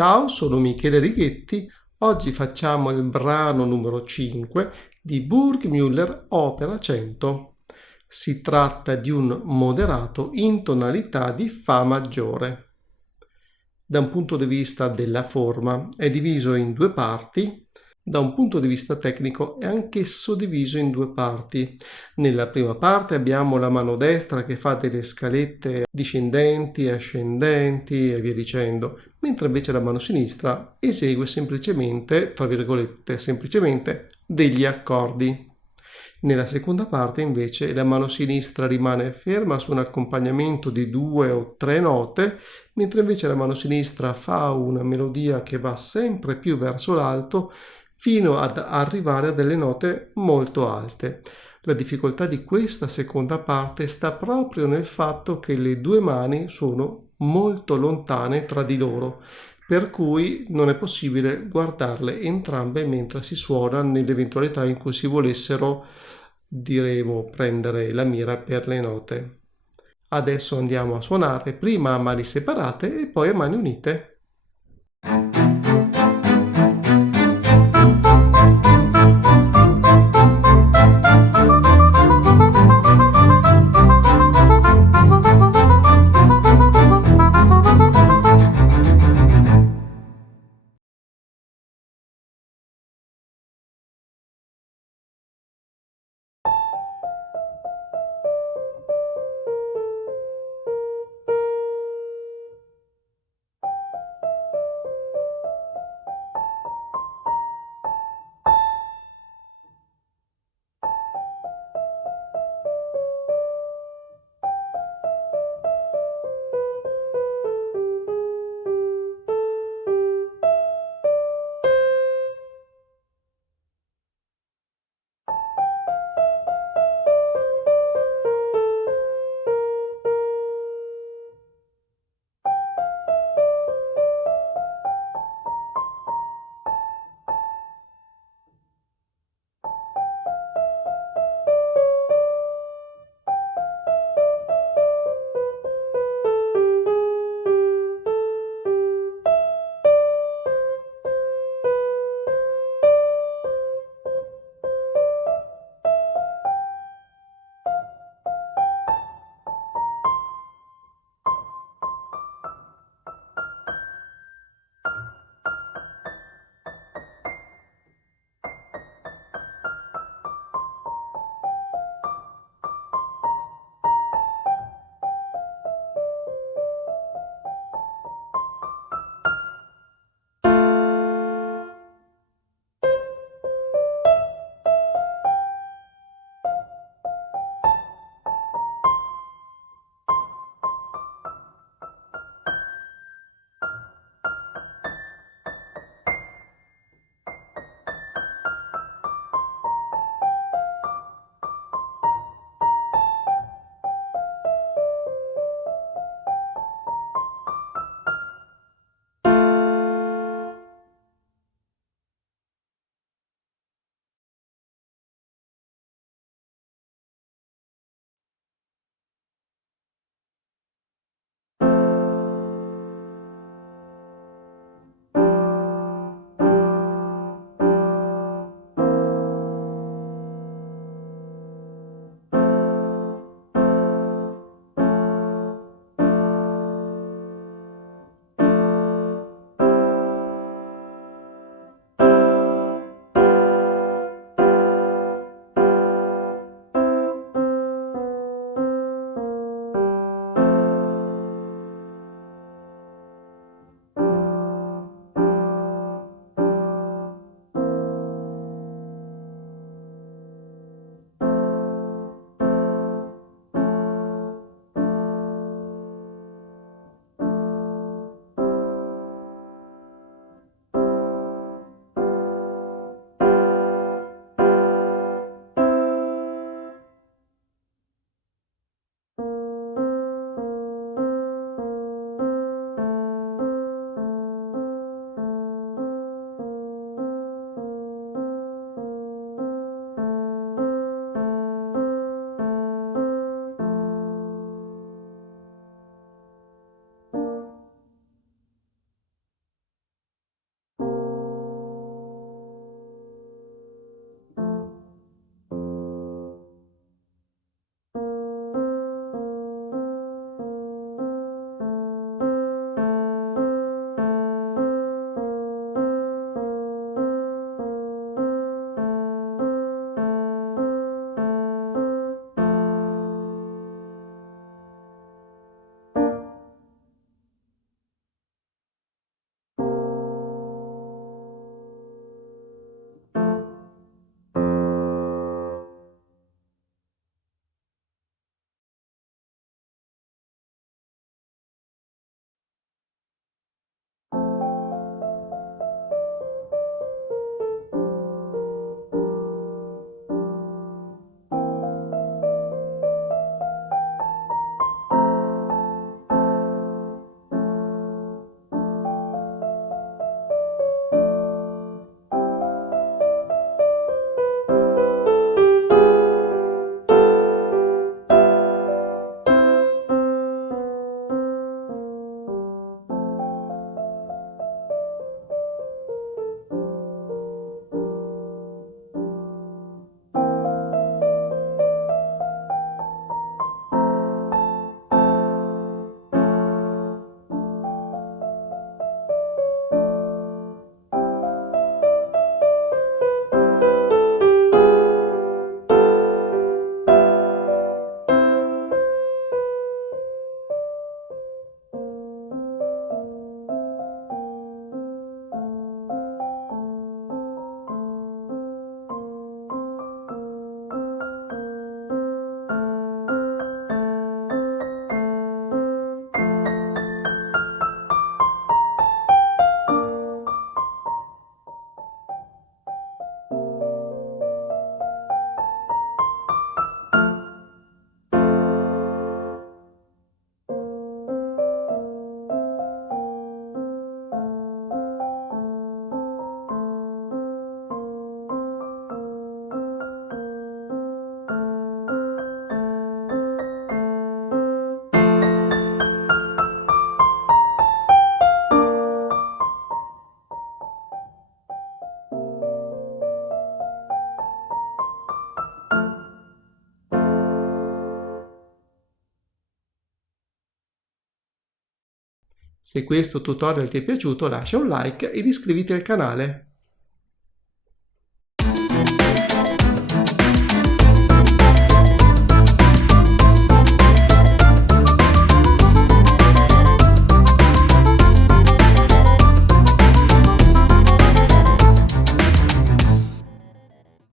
Ciao, sono Michele Righetti. Oggi facciamo il brano numero 5 di Burgmüller Opera 100. Si tratta di un moderato in tonalità di Fa maggiore. Da un punto di vista della forma è diviso in due parti. Da un punto di vista tecnico è anch'esso diviso in due parti. Nella prima parte abbiamo la mano destra che fa delle scalette discendenti, ascendenti e via dicendo, mentre invece la mano sinistra esegue semplicemente, tra virgolette, semplicemente degli accordi. Nella seconda parte invece la mano sinistra rimane ferma su un accompagnamento di 2 o 3 note, mentre invece la mano sinistra fa una melodia che va sempre più verso l'alto fino ad arrivare a delle note molto alte. La difficoltà di questa seconda parte sta proprio nel fatto che le due mani sono molto lontane tra di loro, per cui non è possibile guardarle entrambe mentre si suona nell'eventualità in cui si volessero, diremo, prendere la mira per le note. Adesso andiamo a suonare prima a mani separate e poi a mani unite. Se questo tutorial ti è piaciuto lascia un like ed iscriviti al canale.